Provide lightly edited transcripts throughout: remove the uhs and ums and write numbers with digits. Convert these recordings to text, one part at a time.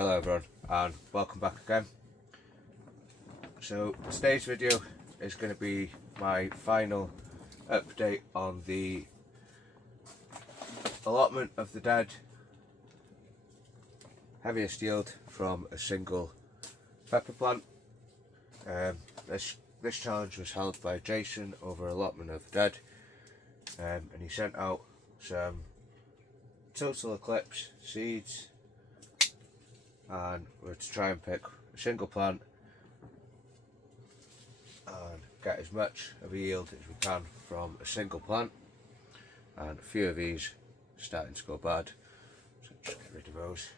Hello everyone and welcome back again. So today's video is going to be my final update on the allotment of the dead heaviest yield from a single pepper plant. This challenge was held by Jason over allotment of the dead, and he sent out some total eclipse seeds, and we're to try and pick a single plant and get as much of a yield as we can from a single plant. And a few of these are starting to go bad, so just get rid of those.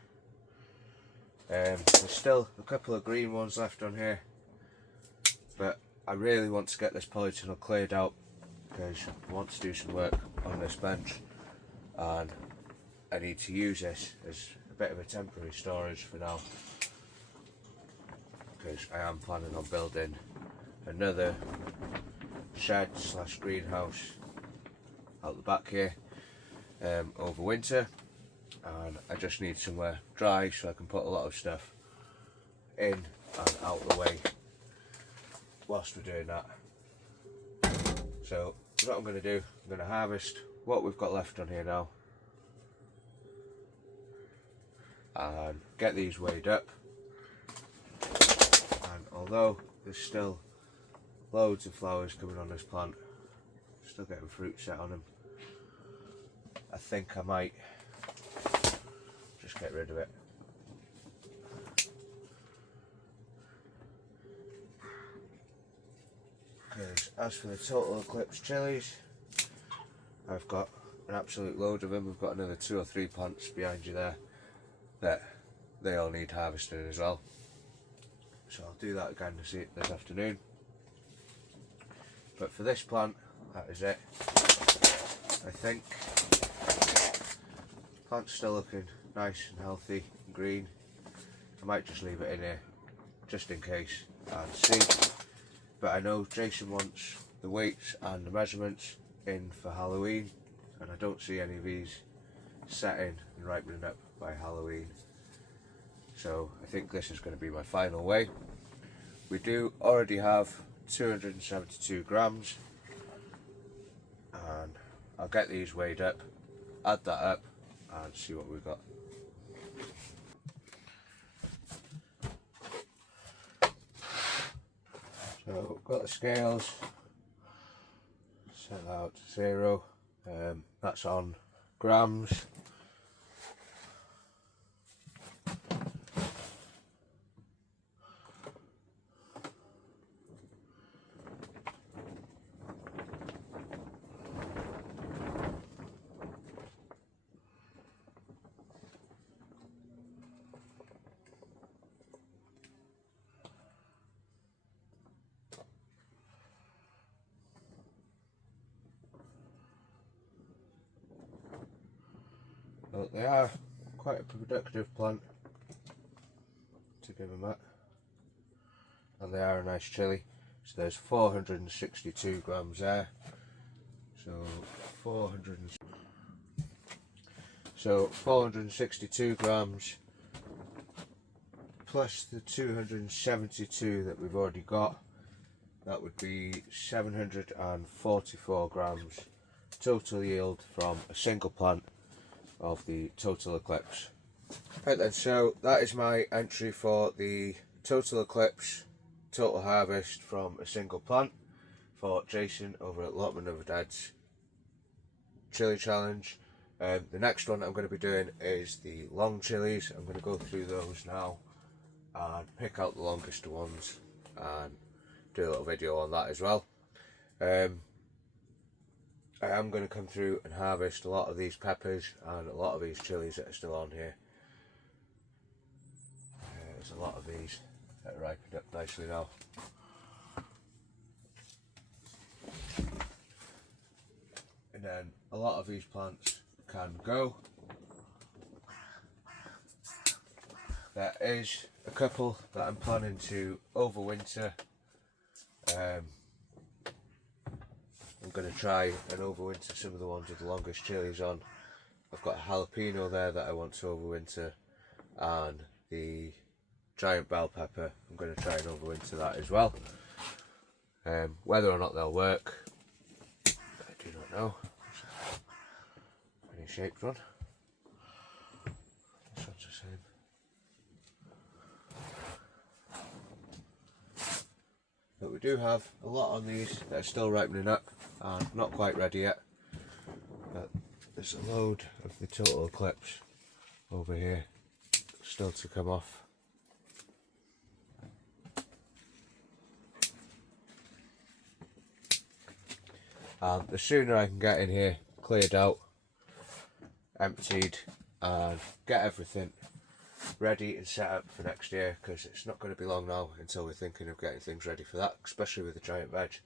There's still a couple of green ones left on here, but I really want to get this polytunnel cleared out because I want to do some work on this bench, and I need to use this as a bit of a temporary storage for now, because I am planning on building another shed slash greenhouse out the back here over winter, and I just need somewhere dry so I can put a lot of stuff in and out the way whilst we're doing that. So what I'm going to do, I'm going to harvest what we've got left on here now and get these weighed up. And although there's still loads of flowers coming on this plant, still getting fruit set on them, I think I might just get rid of it. Because as for the total eclipse chilies, I've got an absolute load of them. We've got another 2 or 3 plants behind you there that they all need harvesting as well. So I'll do that again this afternoon. But for this plant, that is it. I think the plant's still looking nice and healthy and green. I might just leave it in here just in case and see. But I know Jason wants the weights and the measurements in for Halloween, and I don't see any of these setting and ripening up by Halloween. So I think this is going to be my final weigh. We do already have 272 grams, and I'll get these weighed up, add that up and see what we've got. So got the scales set out to 0, that's on grams. Well, they are quite a productive plant, to give them that, and they are a nice chili. So there's 462 grams there. So 462 grams plus the 272 that we've already got, that would be 744 grams total yield from a single plant of the total eclipse. Right then, so that is my entry for the total eclipse total harvest from a single plant for Jason over at Allotment of the Dead's chili challenge. The next one I'm going to be doing is the long chilies. I'm going to go through those now and pick out the longest ones and do a little video on that as well. I am going to come through and harvest a lot of these peppers and a lot of these chilies that are still on here. There's a lot of these that are ripened up nicely now. And then a lot of these plants can go. There is a couple that I'm planning to overwinter. I'm going to try and overwinter some of the ones with the longest chilies on. I've got a jalapeno there that I want to overwinter, and the giant bell pepper, I'm going to try and overwinter that as well. Whether or not they'll work, I do not know. Any shaped one. This one's the same. But we do have a lot on these that are still ripening up and not quite ready yet. But there's a load of the total clips over here still to come off. And the sooner I can get in here cleared out, emptied, and get everything ready and set up for next year, because it's not going to be long now until we're thinking of getting things ready for that, especially with the giant veg.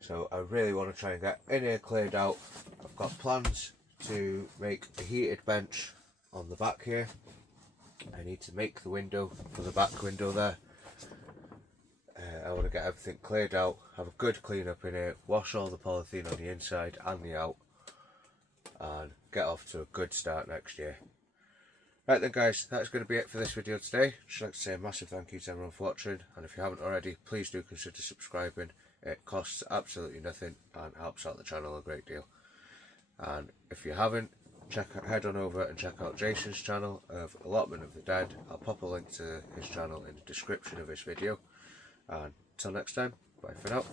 So I really want to try and get in here cleared out. I've got plans to make a heated bench on the back here. I need to make the window for the back window there. I want to get everything cleared out, have a good clean up in here, wash all the polythene on the inside and the out, and get off to a good start next year. Right then guys, that's going to be it for this video today. Just like to say a massive thank you to everyone for watching, and if you haven't already, please do consider subscribing. It costs absolutely nothing and helps out the channel a great deal. And if you haven't, head on over and check out Jason's channel of Allotment of the Dead. I'll pop a link to his channel in the description of this video. And until next time, bye for now.